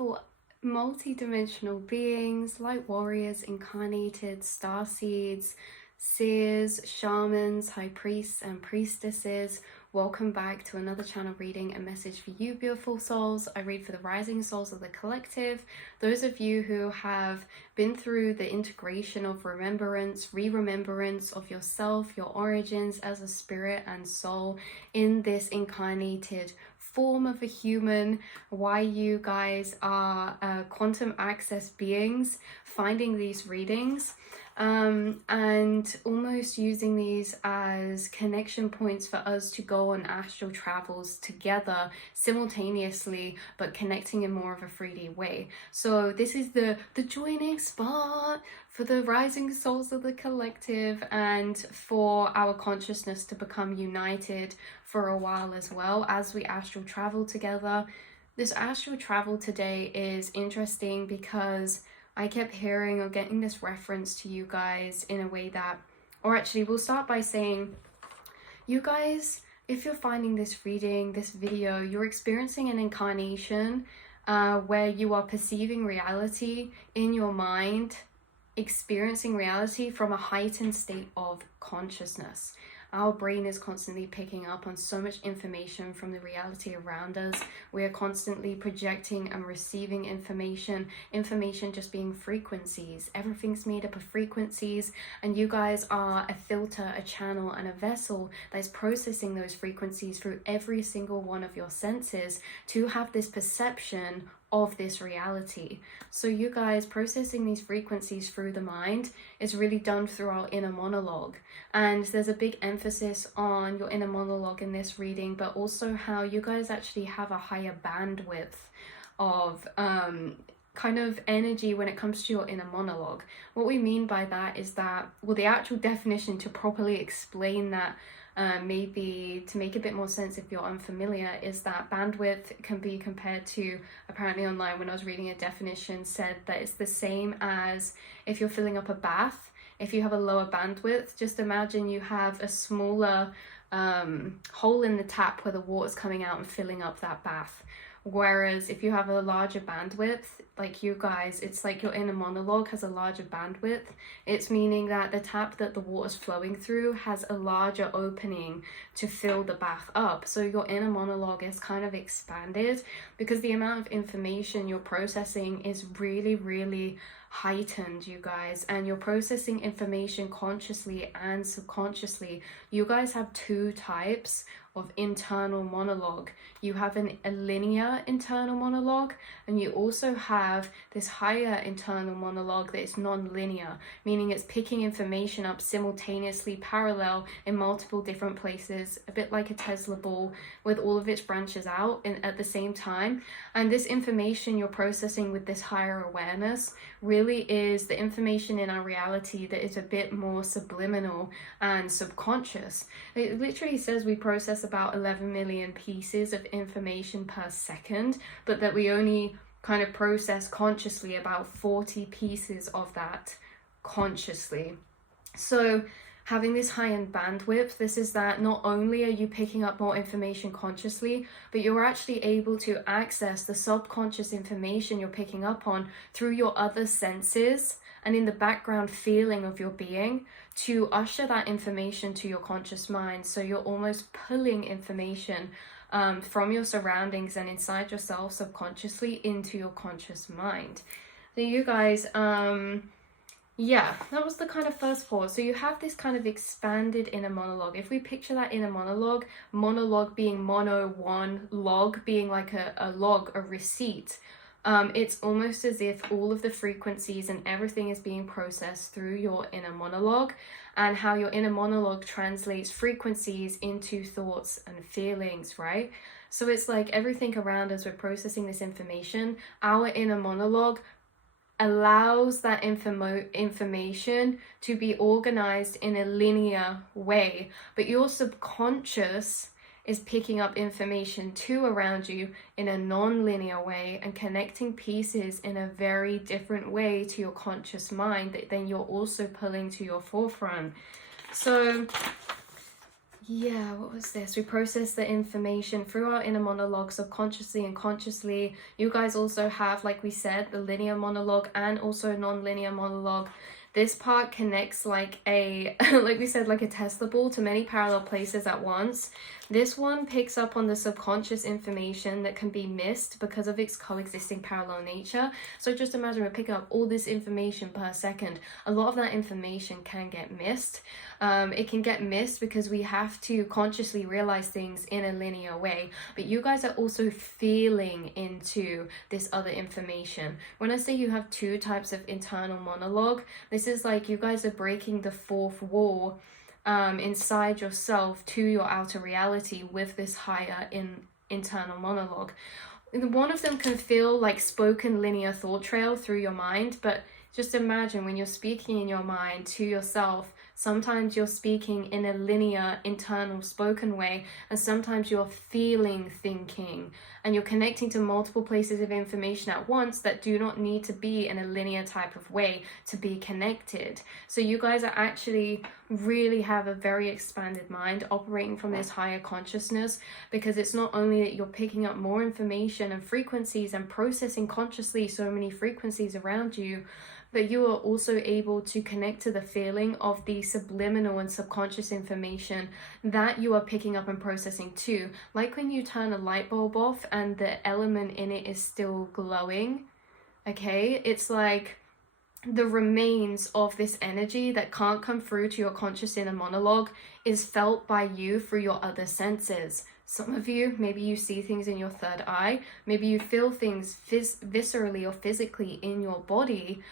beautiful multi-dimensional beings, light warriors, incarnated, starseeds, seers, shamans, high priests and priestesses. Welcome back to another channel reading. A message for you, beautiful souls. I read for the rising souls of the collective. Those of you who have been through the integration of remembrance, re-remembrance of yourself, your origins as a spirit and soul in this incarnated form of a human, why you guys are quantum access beings, finding these readings and almost using these as connection points for us to go on astral travels together simultaneously, but connecting in more of a 3D way. So this is the joining spot for the rising souls of the collective and for our consciousness to become united for a while as well as we astral travel together. This astral travel today is interesting because I kept hearing or getting this reference to you guys in a way that, or actually we'll start by saying, you guys, if you're finding this reading, this video, you're experiencing an incarnation where you are perceiving reality in your mind, experiencing reality from a heightened state of consciousness. Our brain is constantly picking up on so much information from the reality around us. We are constantly projecting and receiving information just being frequencies. Everything's made up of frequencies, and you guys are a filter, a channel, and a vessel that's processing those frequencies through every single one of your senses to have this perception of this reality. So you guys processing these frequencies through the mind is really done through our inner monologue, and there's a big emphasis on your inner monologue in this reading, but also how you guys actually have a higher bandwidth of kind of energy when it comes to your inner monologue. What we mean by that is that, well, the actual definition to properly explain that, maybe to make a bit more sense if you're unfamiliar, is that bandwidth can be compared to, apparently online when I was reading a definition said that it's the same as if you're filling up a bath. If you have a lower bandwidth, just imagine you have a smaller hole in the tap where the water's coming out and filling up that bath. Whereas if you have a larger bandwidth, like you guys, it's like your inner monologue has a larger bandwidth. It's meaning that the tap that the water's flowing through has a larger opening to fill the bath up. So your inner monologue is kind of expanded because the amount of information you're processing is really, really heightened, you guys, and you're processing information consciously and subconsciously. You guys have two types of internal monologue. You have a linear internal monologue, and you also have this higher internal monologue that is non-linear, meaning it's picking information up simultaneously, parallel in multiple different places, a bit like a Tesla ball with all of its branches out at the same time. And this information you're processing with this higher awareness really is the information in our reality that is a bit more subliminal and subconscious. It literally says we process about 11 million pieces of information per second, but that we only kind of process consciously about 40 pieces of that consciously. So having this high-end bandwidth, this is that not only are you picking up more information consciously, but you're actually able to access the subconscious information you're picking up on through your other senses and in the background feeling of your being to usher that information to your conscious mind. So you're almost pulling information from your surroundings and inside yourself subconsciously into your conscious mind. So you guys, yeah, that was the kind of first pause. So you have this kind of expanded inner monologue. If we picture that inner monologue being mono, one, log being like a log, a receipt, it's almost as if all of the frequencies and everything is being processed through your inner monologue, and how your inner monologue translates frequencies into thoughts and feelings, right? So it's like everything around us, we're processing this information. Our inner monologue allows that information to be organized in a linear way, but your subconscious is picking up information too around you in a non-linear way and connecting pieces in a very different way to your conscious mind that then you're also pulling to your forefront. So yeah, what was this? We process the information through our inner monologue, subconsciously and consciously. You guys also have, like we said, the linear monologue and also non-linear monologue. This part connects like a, like we said, like a Tesla ball to many parallel places at once. This one picks up on the subconscious information that can be missed because of its coexisting parallel nature. So just imagine we're picking up all this information per second. A lot of that information can get missed. It can get missed because we have to consciously realize things in a linear way. But you guys are also feeling into this other information. When I say you have two types of internal monologue, this is like you guys are breaking the fourth wall inside yourself to your outer reality with this higher internal monologue. One of them can feel like spoken linear thought trail through your mind, but just imagine when you're speaking in your mind to yourself, sometimes you're speaking in a linear internal spoken way, and sometimes you're feeling thinking, and you're connecting to multiple places of information at once that do not need to be in a linear type of way to be connected. So you guys are actually really have a very expanded mind operating from this higher consciousness, because it's not only that you're picking up more information and frequencies and processing consciously so many frequencies around you, but you are also able to connect to the feeling of the subliminal and subconscious information that you are picking up and processing too. Like when you turn a light bulb off and the element in it is still glowing, okay? It's like the remains of this energy that can't come through to your conscious inner monologue is felt by you through your other senses. Some of you, maybe you see things in your third eye, maybe you feel things viscerally or physically in your body,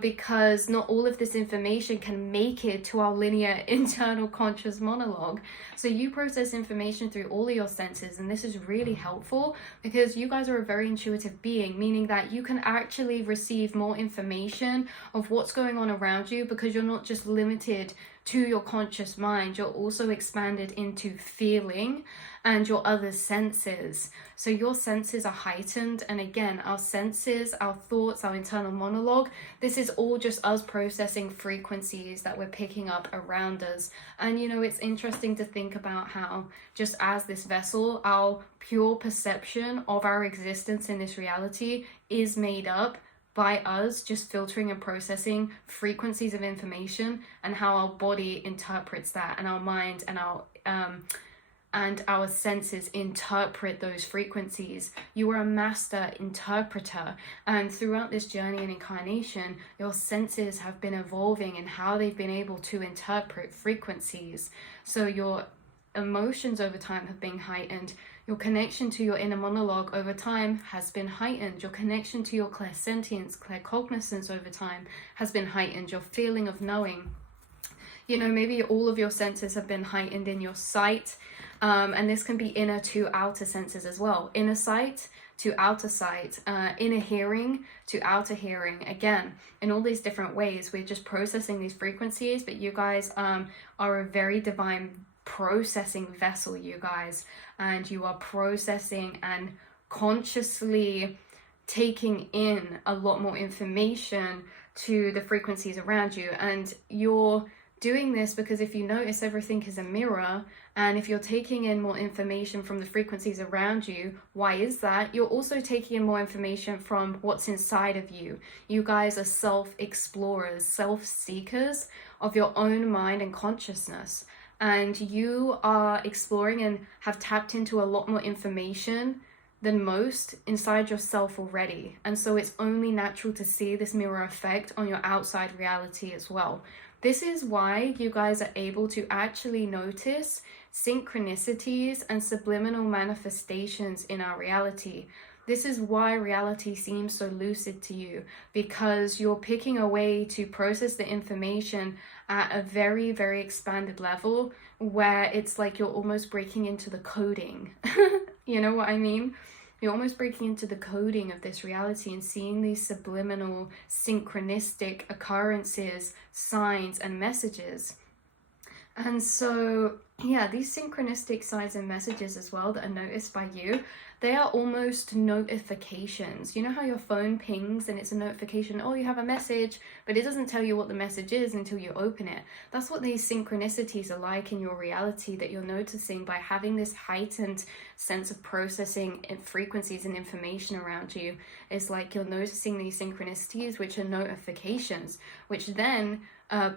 because not all of this information can make it to our linear internal conscious monologue. So you process information through all of your senses, and this is really helpful because you guys are a very intuitive being, meaning that you can actually receive more information of what's going on around you, because you're not just limited to your conscious mind, you're also expanded into feeling and your other senses. So your senses are heightened, and again, our senses, our thoughts, our internal monologue, this is all just us processing frequencies that we're picking up around us. And you know, it's interesting to think about how just as this vessel, our pure perception of our existence in this reality is made up by us just filtering and processing frequencies of information, and how our body interprets that, and our mind and our senses interpret those frequencies. You are a master interpreter, and throughout this journey and incarnation, your senses have been evolving in how they've been able to interpret frequencies. So your emotions over time have been heightened. Your connection to your inner monologue over time has been heightened. Your connection to your clairsentience, claircognizance over time has been heightened. Your feeling of knowing. You know, maybe all of your senses have been heightened in your sight. And this can be inner to outer senses as well. Inner sight to outer sight, inner hearing to outer hearing. Again, in all these different ways, we're just processing these frequencies, but you guys are a very divine processing vessel, you guys, and you are processing and consciously taking in a lot more information to the frequencies around you. And you're doing this because if you notice, everything is a mirror, and if you're taking in more information from the frequencies around you, why is that? You're also taking in more information from what's inside of you. You guys are self-explorers, self-seekers of your own mind and consciousness. And you are exploring and have tapped into a lot more information than most inside yourself already. And so it's only natural to see this mirror effect on your outside reality as well. This is why you guys are able to actually notice synchronicities and subliminal manifestations in our reality. This is why reality seems so lucid to you, because you're picking a way to process the information at a very, very expanded level where it's like you're almost breaking into the coding. You know what I mean? You're almost breaking into the coding of this reality and seeing these subliminal, synchronistic occurrences, signs, and messages. And so, yeah, these synchronistic signs and messages as well that are noticed by you, they are almost notifications. You know how your phone pings and it's a notification, oh, you have a message, but it doesn't tell you what the message is until you open it. That's what these synchronicities are like in your reality, that you're noticing by having this heightened sense of processing frequencies and information around you. It's like you're noticing these synchronicities, which are notifications, which then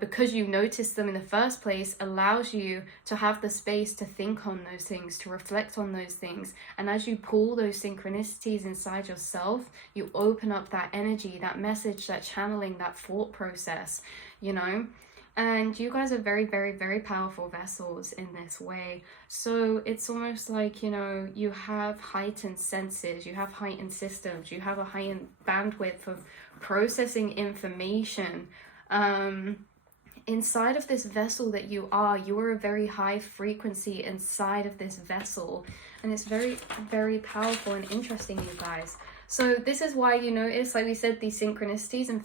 because you noticed them in the first place, allows you to have the space to think on those things, to reflect on those things. And as you pull those synchronicities inside yourself, you open up that energy, that message, that channeling, that thought process, you know. And you guys are very, very, very powerful vessels in this way. So it's almost like, you know, you have heightened senses, you have heightened systems, you have a heightened bandwidth of processing information. Inside of this vessel that you are a very high frequency inside of this vessel, and it's very, very powerful and interesting, you guys. So this is why you notice, like we said, these synchronicities and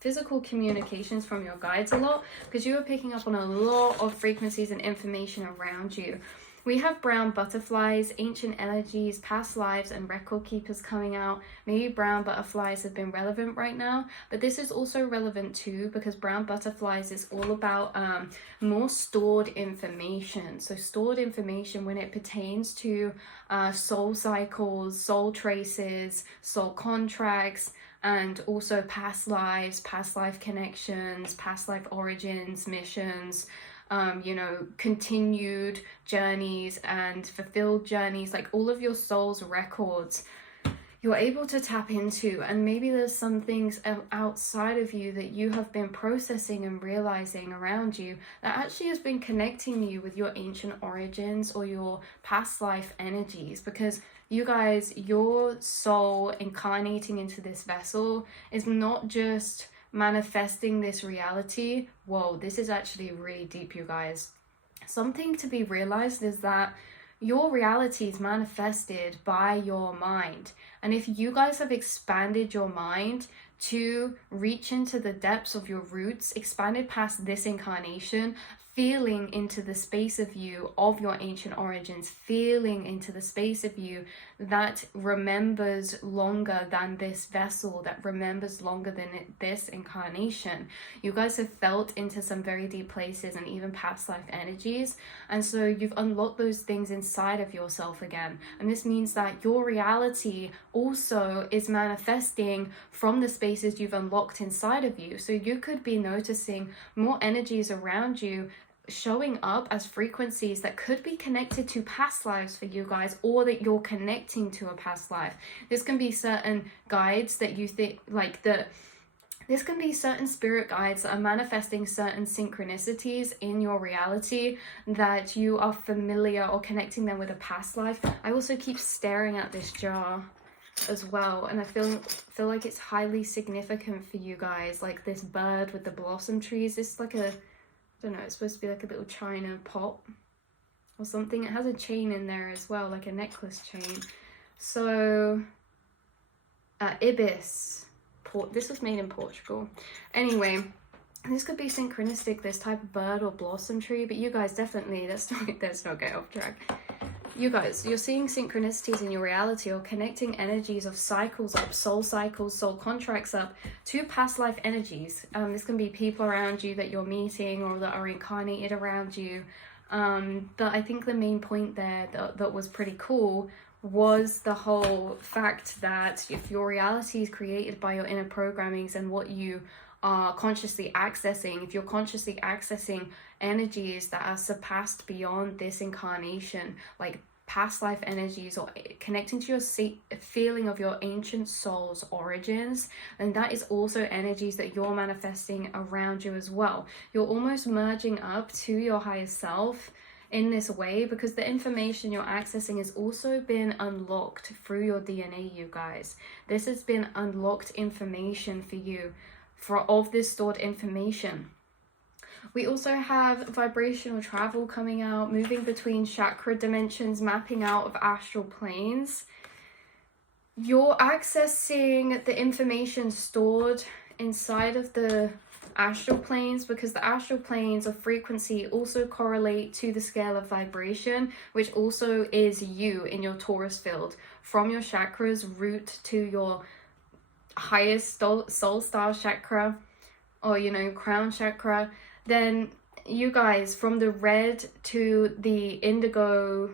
physical communications from your guides a lot, because you are picking up on a lot of frequencies and information around you. We have brown butterflies, ancient energies, past lives, and record keepers coming out. Maybe brown butterflies have been relevant right now, but this is also relevant too, because brown butterflies is all about more stored information. So stored information when it pertains to soul cycles, soul traces, soul contracts, and also past lives, past life connections, past life origins, missions, you know, continued journeys and fulfilled journeys, like all of your soul's records you're able to tap into. And maybe there's some things outside of you that you have been processing and realizing around you that actually has been connecting you with your ancient origins or your past life energies, because you guys, your soul incarnating into this vessel is not just manifesting this reality. Whoa, this is actually really deep, you guys. Something to be realized is that your reality is manifested by your mind. And if you guys have expanded your mind to reach into the depths of your roots, expanded past this incarnation, feeling into the space of you of your ancient origins, feeling into the space of you that remembers longer than this vessel, that remembers longer than this incarnation. You guys have felt into some very deep places and even past life energies, and so you've unlocked those things inside of yourself again. And this means that your reality also is manifesting from the spaces you've unlocked inside of you. So you could be noticing more energies around you showing up as frequencies that could be connected to past lives for you guys, or that you're connecting to a past life. This can be certain guides that you think, like this can be certain spirit guides that are manifesting certain synchronicities in your reality that you are familiar, or connecting them with a past life. I also keep staring at this jar as well, and I feel like it's highly significant for you guys, like this bird with the blossom trees. It's like a, I don't know, it's supposed to be like a little china pot or something. It has a chain in there as well, like a necklace chain. So ibis, this was made in Portugal. Anyway, this could be synchronistic, this type of bird or blossom tree, but you guys definitely, let's not get off track. You guys, you're seeing synchronicities in your reality, or connecting energies of cycles up, soul cycles, soul contracts up to past life energies. This can be people around you that you're meeting or that are incarnated around you. But I think the main point there that was pretty cool was the whole fact that if your reality is created by your inner programmings and what you are consciously accessing, if you're consciously accessing energies that are surpassed beyond this incarnation, like past life energies, or connecting to your feeling of your ancient soul's origins, and that is also energies that you're manifesting around you as well. You're almost merging up to your higher self in this way, because the information you're accessing has also been unlocked through your DNA, you guys. This has been unlocked information for you, of this stored information. We also have vibrational travel coming out, moving between chakra dimensions, mapping out of astral planes. You're accessing the information stored inside of the astral planes, because the astral planes of frequency also correlate to the scale of vibration, which also is you in your Taurus field, from your chakras root to your highest soul star chakra, or crown chakra. Then you guys, from the red to the indigo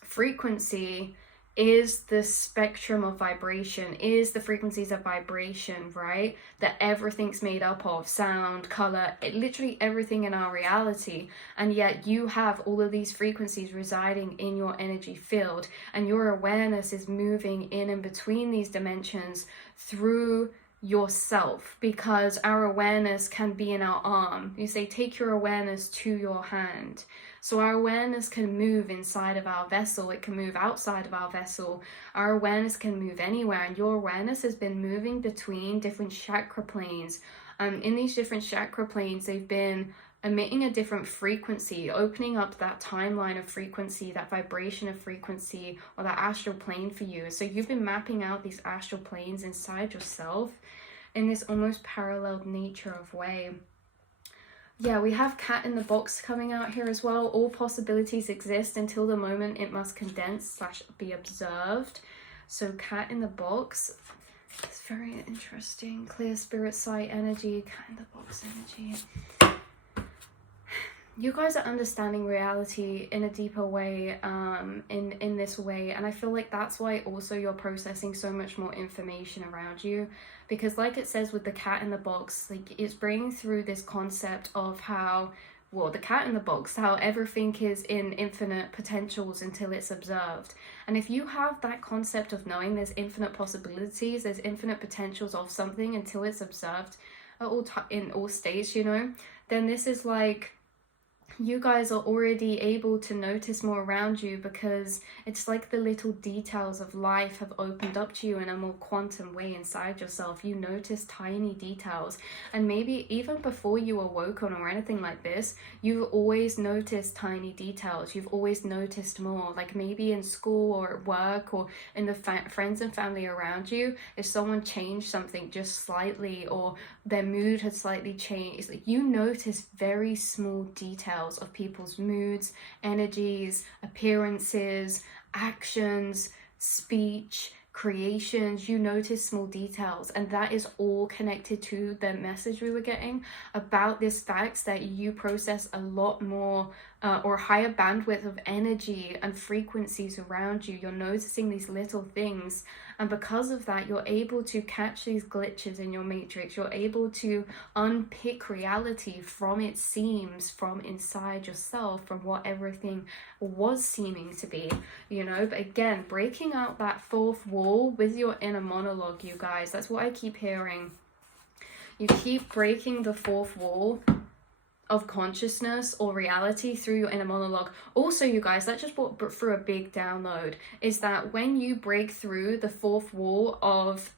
frequency is the spectrum of vibration, is the frequencies of vibration, right? That everything's made up of: sound, color, literally everything in our reality. And yet you have all of these frequencies residing in your energy field, and your awareness is moving in and between these dimensions through yourself, because our awareness can be in our arm. You say, take your awareness to your hand. So our awareness can move inside of our vessel, it can move outside of our vessel, our awareness can move anywhere, and your awareness has been moving between different chakra planes. In these different chakra planes, they've been emitting a different frequency, opening up that timeline of frequency, that vibration of frequency, or that astral plane for you. So you've been mapping out these astral planes inside yourself in this almost paralleled nature of way. Yeah, we have cat in the box coming out here as well. All possibilities exist until the moment it must condense / be observed. So cat in the box, it's very interesting. Clear spirit sight energy, cat in the box energy. You guys are understanding reality in a deeper way, in this way, and I feel like that's why also you're processing so much more information around you, because like it says with the cat in the box, like it's bringing through this concept of how, well, the cat in the box, how everything is in infinite potentials until it's observed. And if you have that concept of knowing there's infinite possibilities, there's infinite potentials of something until it's observed at in all states, then this is like, you guys are already able to notice more around you, because it's like the little details of life have opened up to you in a more quantum way inside yourself. You notice tiny details, and maybe even before you were woken or anything like this, you've always noticed tiny details. You've always noticed more, like maybe in school or at work or in the friends and family around you, if someone changed something just slightly or their mood had slightly changed, it's like you notice very small details of people's moods, energies, appearances, actions, speech, creations. You notice small details, and that is all connected to the message we were getting about this fact that you process a lot more or higher bandwidth of energy and frequencies around you. You're noticing these little things, and because of that, you're able to catch these glitches in your matrix. You're able to unpick reality from its seams, from inside yourself, from what everything was seeming to be, But again, breaking out that fourth wall with your inner monologue, you guys, that's what I keep hearing. You keep breaking the fourth wall of consciousness or reality through your inner monologue. Also, you guys, that just brought through a big download, is that when you break through the fourth wall of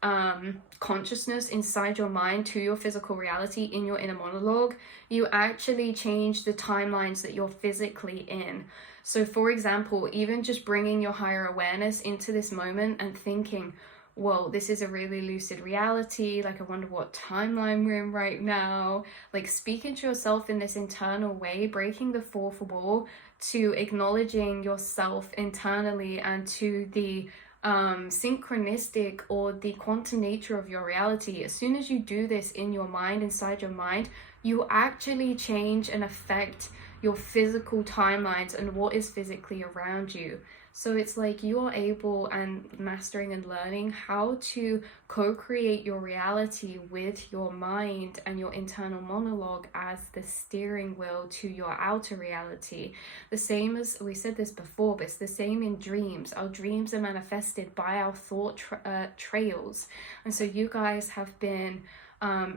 consciousness inside your mind to your physical reality in your inner monologue, you actually change the timelines that you're physically in. So for example, even just bringing your higher awareness into this moment and thinking, whoa, this is a really lucid reality, like I wonder what timeline we're in right now, like speaking to yourself in this internal way, breaking the fourth wall to acknowledging yourself internally and to the synchronistic or the quantum nature of your reality. As soon as you do this in your mind, inside your mind, you actually change and affect your physical timelines and what is physically around you. So it's like you are able and mastering and learning how to co-create your reality with your mind and your internal monologue as the steering wheel to your outer reality. The same as, we said this before, but it's the same in dreams. Our dreams are manifested by our thought trails. And so you guys have been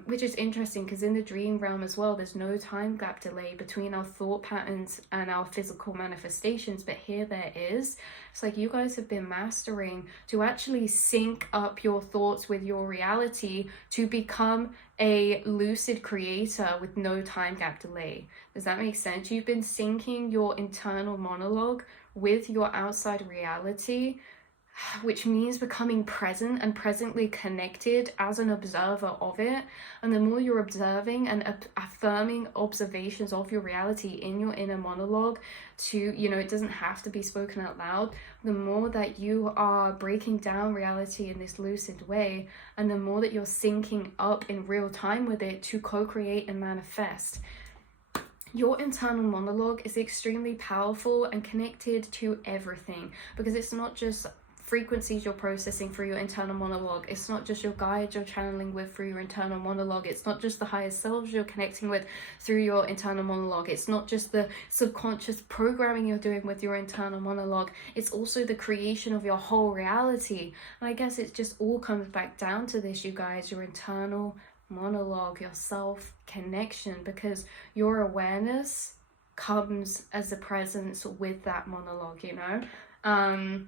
which is interesting, because in the dream realm as well, there's no time gap delay between our thought patterns and our physical manifestations, but here there is. It's like you guys have been mastering to actually sync up your thoughts with your reality to become a lucid creator with no time gap delay. Does that make sense? You've been syncing your internal monologue with your outside reality, which means becoming present and presently connected as an observer of it. And the more you're observing and affirming observations of your reality in your inner monologue to, you know, it doesn't have to be spoken out loud, the more that you are breaking down reality in this lucid way, and the more that you're syncing up in real time with it to co-create and manifest. Your internal monologue is extremely powerful and connected to everything, because it's not just frequencies you're processing through your internal monologue. It's not just your guides you're channeling with through your internal monologue. It's not just the higher selves you're connecting with through your internal monologue. It's not just the subconscious programming you're doing with your internal monologue. It's also the creation of your whole reality. And I guess it just all comes back down to this, you guys, your internal monologue, your self connection, because your awareness comes as a presence with that monologue, you know.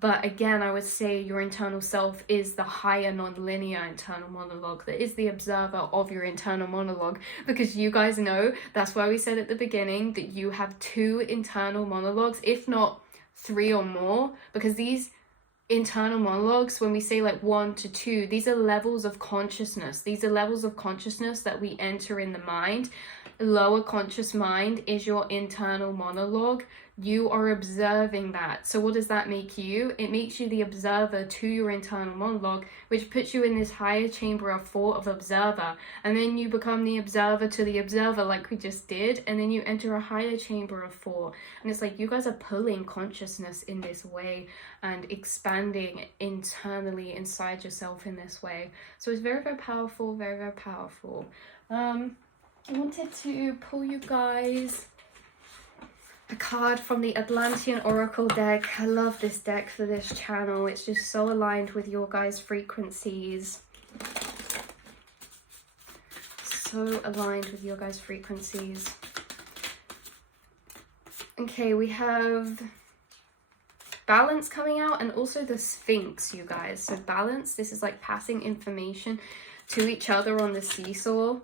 But again, I would say your internal self is the higher nonlinear internal monologue, that is the observer of your internal monologue, because you guys know, that's why we said at the beginning that you have 2 internal monologues, if not 3 or more, because these internal monologues, when we say like 1 to 2, these are levels of consciousness. These are levels of consciousness that we enter in the mind. Lower conscious mind is your internal monologue. You are observing that. So what does that make you? It makes you the observer to your internal monologue, which puts you in this higher chamber of thought of observer. And then you become the observer to the observer, like we just did. And then you enter a higher chamber of thought. And it's like you guys are pulling consciousness in this way and expanding internally inside yourself in this way. So it's very, very powerful, very, very powerful. I wanted to pull you guys a card from the Atlantean Oracle deck. I love this deck for this channel. It's just so aligned with your guys' frequencies. So aligned with your guys' frequencies. Okay, we have balance coming out, and also the Sphinx, you guys. So balance, this is like passing information to each other on the seesaw.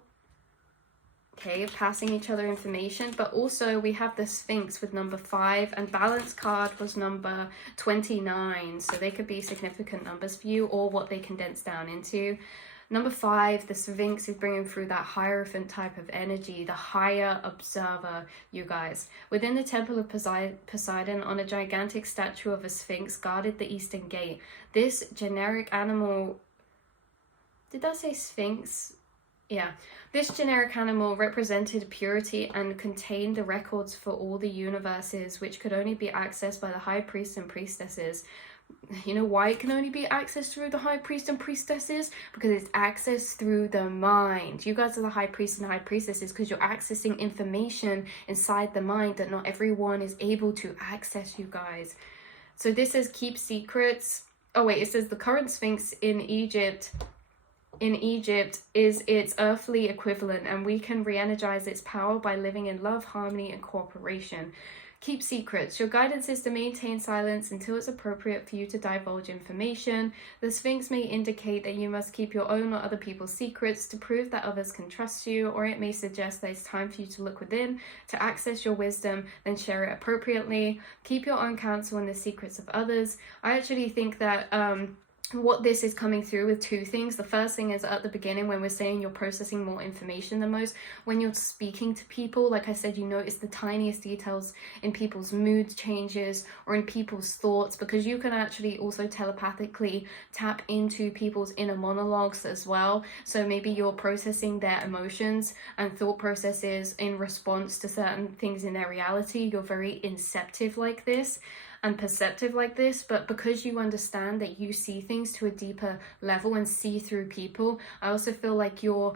Okay, passing each other information, but also we have the Sphinx with number 5, and balance card was number 29, so they could be significant numbers for you, or what they condense down into. Number 5, the Sphinx is bringing through that Hierophant type of energy, the higher observer, you guys. Within the Temple of Poseidon, on a gigantic statue of a Sphinx guarded the Eastern Gate. This generic animal, did that say Sphinx? Yeah, this generic animal represented purity and contained the records for all the universes, which could only be accessed by the high priests and priestesses. You know why it can only be accessed through the high priest and priestesses? Because it's accessed through the mind. You guys are the high priests and high priestesses because you're accessing information inside the mind that not everyone is able to access, you guys. So this says keep secrets. Oh wait, it says the current Sphinx in Egypt is its earthly equivalent, and we can re-energize its power by living in love, harmony, and cooperation. Keep secrets. Your guidance is to maintain silence until it's appropriate for you to divulge information. The Sphinx may indicate that you must keep your own or other people's secrets to prove that others can trust you, or it may suggest that it's time for you to look within to access your wisdom, then share it appropriately. Keep your own counsel and the secrets of others. I actually think that what this is coming through with 2 things. The first thing is at the beginning, when we're saying you're processing more information than most, when you're speaking to people, like I said, you notice the tiniest details in people's mood changes or in people's thoughts, because you can actually also telepathically tap into people's inner monologues as well. So maybe you're processing their emotions and thought processes in response to certain things in their reality. You're very inceptive like this and perceptive like this, but because you understand that you see things to a deeper level and see through people, I also feel like you're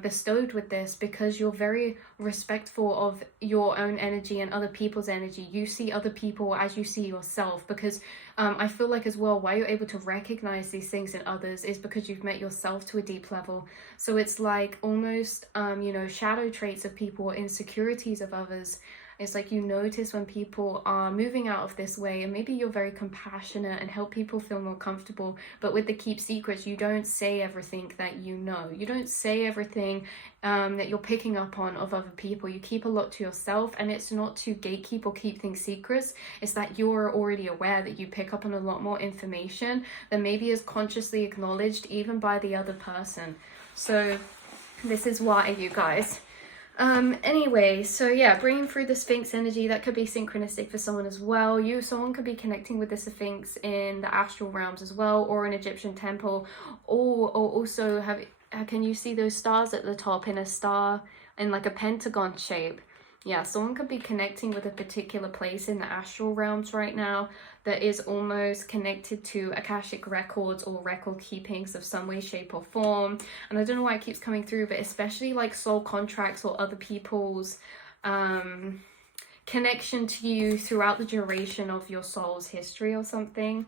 bestowed with this because you're very respectful of your own energy and other people's energy. You see other people as you see yourself, because I feel like as well, why you're able to recognize these things in others is because you've met yourself to a deep level. So it's like almost, you know, shadow traits of people or insecurities of others It's like you notice when people are moving out of this way, and maybe you're very compassionate and help people feel more comfortable, but with the keep secrets, you don't say everything that you know. You don't say everything that you're picking up on of other people. You keep a lot to yourself, and it's not to gatekeep or keep things secrets. It's that you're already aware that you pick up on a lot more information than maybe is consciously acknowledged even by the other person. So this is why, you guys. Anyway, so yeah, bringing through the Sphinx energy, that could be synchronistic for someone as well. Someone could be connecting with the Sphinx in the astral realms as well, or an Egyptian temple, or also can you see those stars at the top in a star in like a pentagon shape? Yeah, someone could be connecting with a particular place in the astral realms right now that is almost connected to Akashic records or record keepings of some way, shape or form. And I don't know why it keeps coming through, but especially like soul contracts or other people's connection to you throughout the duration of your soul's history or something.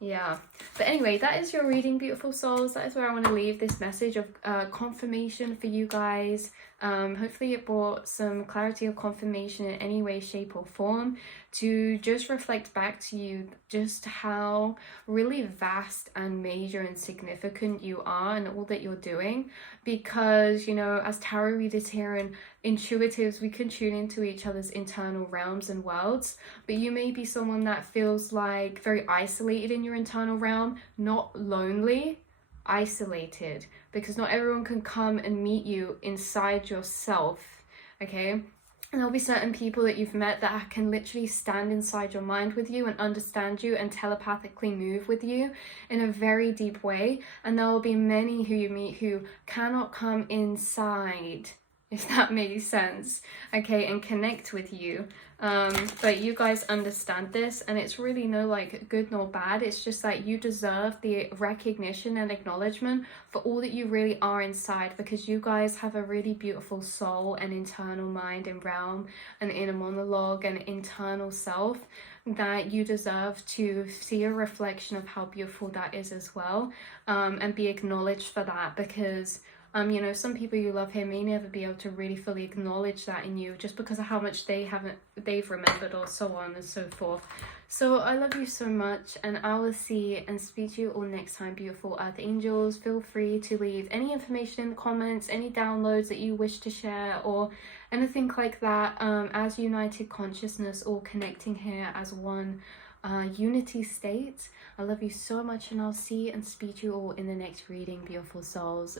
Yeah, but anyway, that is your reading, beautiful souls. That is where I want to leave this message of confirmation for you guys. Hopefully it brought some clarity or confirmation in any way, shape or form to just reflect back to you just how really vast and major and significant you are and all that you're doing. Because, you know, as tarot readers here and intuitives, we can tune into each other's internal realms and worlds, but you may be someone that feels like very isolated in your internal realm, not lonely, isolated, because not everyone can come and meet you inside yourself, okay? And there'll be certain people that you've met that can literally stand inside your mind with you and understand you and telepathically move with you in a very deep way. And there will be many who you meet who cannot come inside, if that makes sense, okay, and connect with you. But you guys understand this, and it's really no like good nor bad. It's just that you deserve the recognition and acknowledgement for all that you really are inside, because you guys have a really beautiful soul and internal mind and realm and inner monologue and internal self that you deserve to see a reflection of how beautiful that is as well, and be acknowledged for that, because you know, some people you love here may never be able to really fully acknowledge that in you just because of how much they've remembered, or so on and so forth. So I love you so much, and I will see and speak to you all next time, beautiful earth angels. Feel free to leave any information in the comments, any downloads that you wish to share, or anything like that, as united consciousness, all connecting here as one unity state. I love you so much, and I'll see and speak to you all in the next reading, beautiful souls.